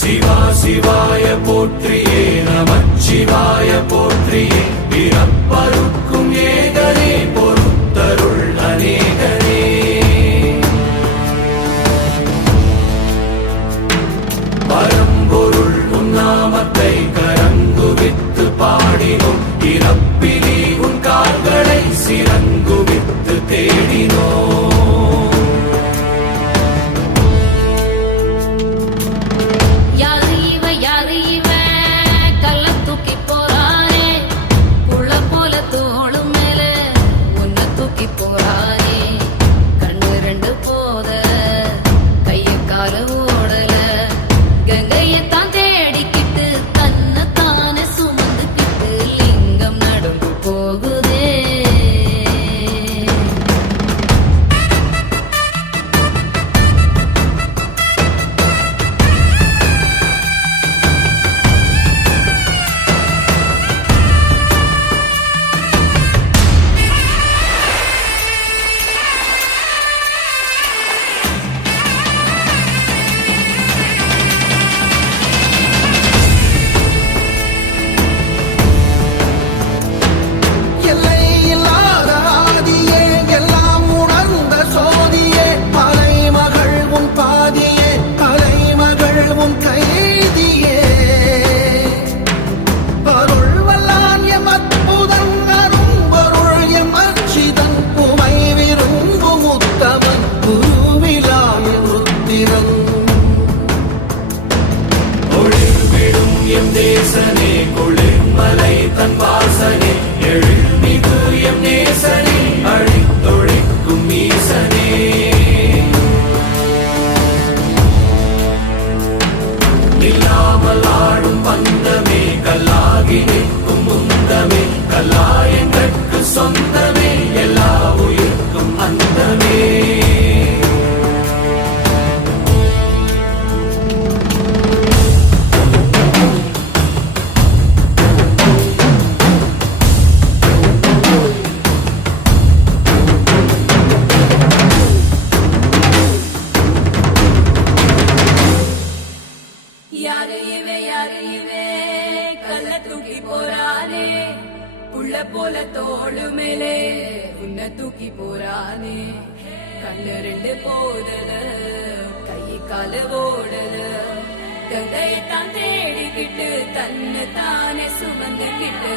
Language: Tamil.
சிவா சிவாய போற்றியே நமச்சிவாய போற்றியே பிறப்பருக்கும் ஏகனே பொறுத்தருள் அநேகனே பரம்பொருள் உன் நாமத்தை கரங்குவித்து பாடினோம் இறப்பிலி உன் கால்களை சிறங்குவித்து தேடினோம் தேசனே குளிர்மலை தன் வாசனே எழுமிகு எம் நேசனே அழித்தொழிக்கும் ஈசனே இல்லாமல் ஆடும் பந்தமே கல்லாகி நிற்கும் முந்தமே கல்லாயங்கட்கு சொந்தமே எல்லா உயிர்க்கும் அந்தமே போல தோளு மேலே உன்னை தூக்கி போறானே கண்ணு ரெண்டு போதல கை கால ஓடல கங்கையத்தான் தேடிக்கிட்டு தன்னை தானே சுமந்துக்கிட்டு